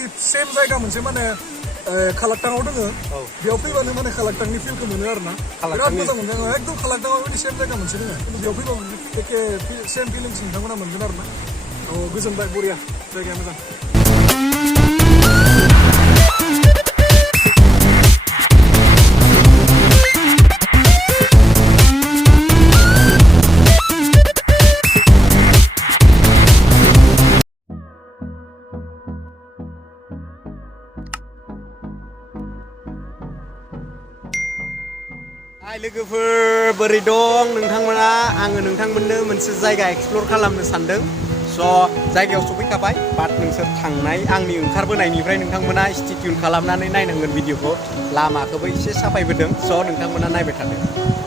बेबायदि सेम जायगा मोनसे माने खालाक्टाङाव दोङो बेयाव फैबानो माने खालाक्टांनि फिलखौ मोनो आरो ना बिराद मोजां मोनदों आङो एकदम खालाक्टाङाव बेबायदि सेम जायगा मोनसे दोङो बेयाव फैबा एखे सेम फिलिंस नोंथांमोना मोनगोन आरो ना गोजोनबाय बरिया जायगाया मोजां हाय लोगोफोर बोरै दं नोंथांमोना आङो नोंथांमोननो मोनसे जायगा एक्सप्लर खालामनो सानदों स' जायगायाव सफैखाबाय बाट नोंसोर थांनाय आंनि ओंखारबोनायनिफ्राय नोंथांमोना स्टे टिउन खालामनानै नायनांगोन भिडिअखौ लामाखौबो एसे साफायबोदों स' नोंथांमोना नायबाय थादो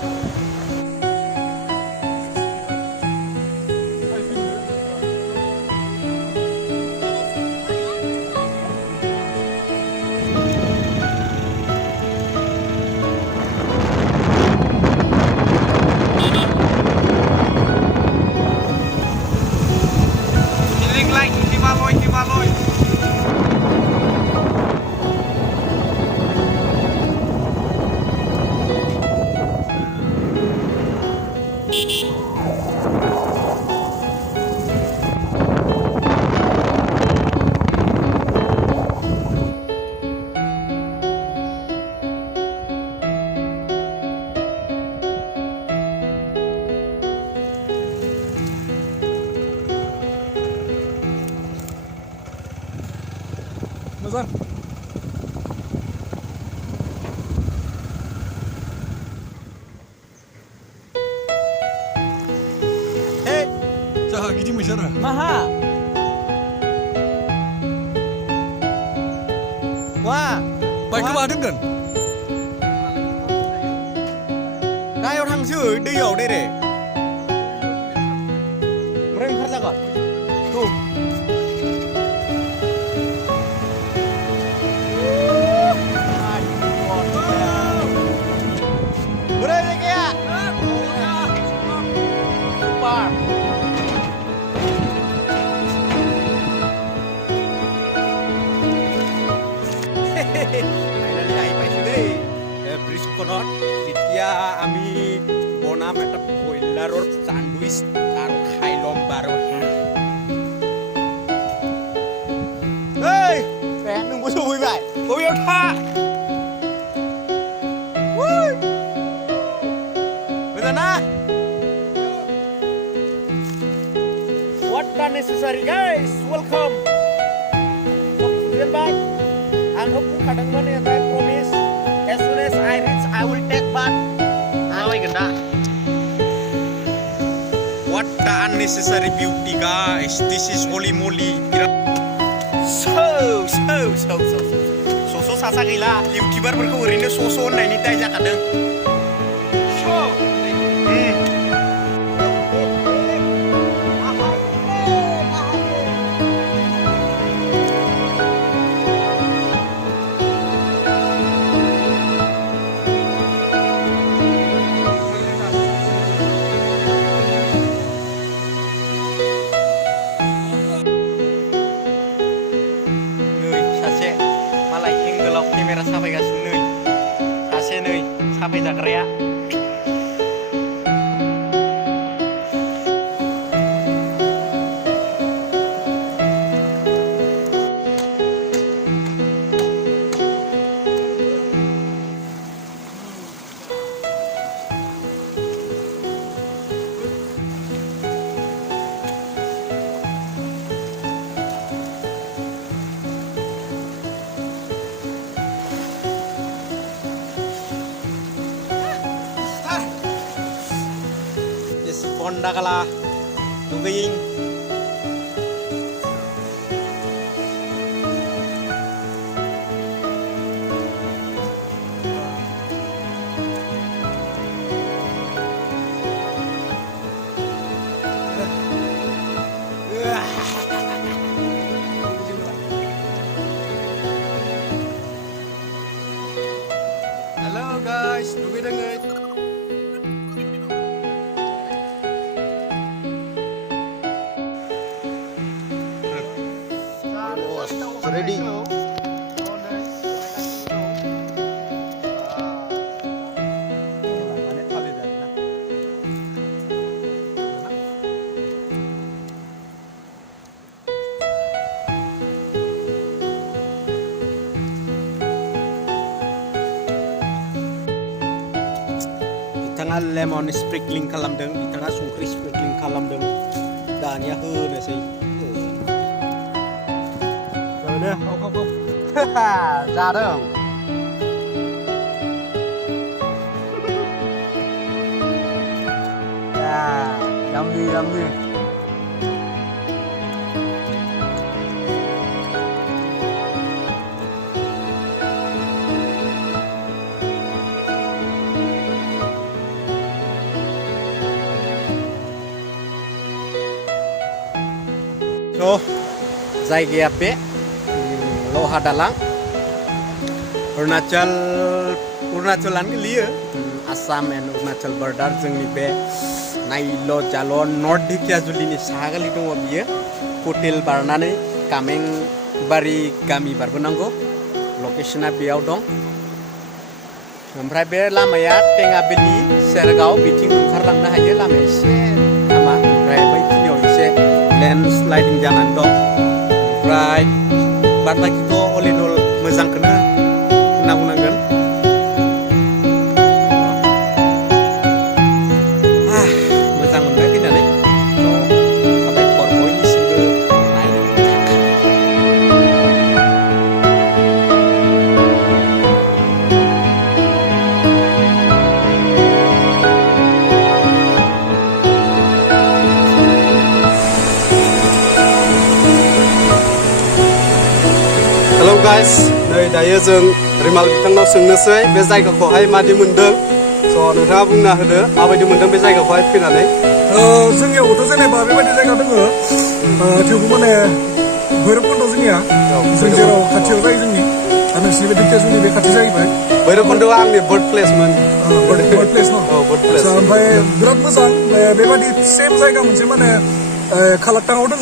मोजां जाहा गिदिं मैसारा माहा वा बाइकखौ मा दोनगोन गाहायाव थांसै दैयाव डाइरेक्ट ओमफ्राय ओंखारजागोन बोरै जायगाया सुपार ফাইনালি আহি পাইছো দেই ব্ৰিজখনত এতিয়া আমি বনাম এটা ব্ৰইলাৰৰ চাণ্ডউইচ আৰু খাই ল'ম বাৰু नोंबो सफैबाय बबेयाव था मोजांना What the necessary guys welcome back आंथ' बुंखादोंमोन and I promise as soon as I reach I will take back आवैगोन दा What the unnecessary beauty guys this is holy moly स' सासा गैला इउटिउबारफोरखौ ओरैनो स' होननायनि दाय जाखादों केमेरा साफायगासिनो नै सासे नै साफायजाग्राया Honda kalah tuging Halo guys, dugi dengerin ready. बिथाङा लेमन स्प्रिंकलिं खालामदों बिथाङा संख्रि स्प्रिंकलिं खालामदों दानिया होनोसै जादों yummy yummy So, जायगाया बे लहा दालां अरुणाचलानो गोलैयो आसाम एन्ड अरुणाचल बर्डार जोंनि बे नायल' जाल' नर्थ ढेकियाजुलिनि साहा गालि दङ बियो हटेल बारनानै कामेंबारि गामि बारबोनांगौ लकेशना बेयाव दं ओमफ्राय बे लामाया टेङाबेलि सेरगाव बिथिं ओंखारलांनो हायो लामाया एसे लामा ओमफ्राय बैखिनियाव एसे लेन्डस्लाइडिं जानानै दं ओमफ्राय बाद बाखिथ' अल इन अल मोजांखौनो होनना बुंनांगोन मोजां मोनबाय फैनानै साबायखर बयनिसिमबो नायनो Hello guys, नै दायो जों रिमाल बिथांनाव सोंनोसै बे जायगाखौहाय मादि मोनदों स' नोंथाङा बुंना होदो माबायदि मोनदों बे जायगाखौहाय फैनानै जोंनियावबोथ' जेनेबा बेबायदि जायगा दङ थेवबो माने भैरबकुन्द जोंनिया जों जेराव खाथियाव जायो जोंनि आरो नोंसिनि बे ढेकियाजुलि बे खाथि जाहैबाय भैरबकुन्द'आ आंनि बार्थ प्लेसमोन बार्थ प्लेस न बार्थ प्लेस ओमफ्राय बिराद मोजां बेबायदि सेम जायगा मोनसे माने खालाक्टाङाव दङ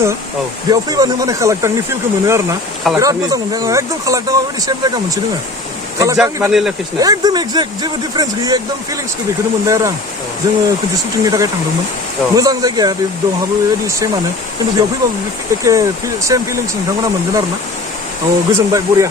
बेयाव फैबानो माने खालाक्टांनि फिलखौ मोनो आरो ना बिराद मोजां मोनदों एकदम खालाक्टाङाव बेबायदि सेम जायगा मोनसे दङ एक्जाक्ट माने लकेसना एकदम एक्जेक्ट जेबो डिफारेन्स गैया एकदम फिलिंसखौ बेखौनो मोनबाय आरो आं जोङो खनसे शुटिंनि थाखाय थांदोंमोन मोजां जायगाया बे दंहाबो बेबायदि सेमानो खिन्थु बेयाव फैबाबो एखे सेम फिलिंस नोंथांमोना मोनगोन आरो ना गोजोनबाय बरिया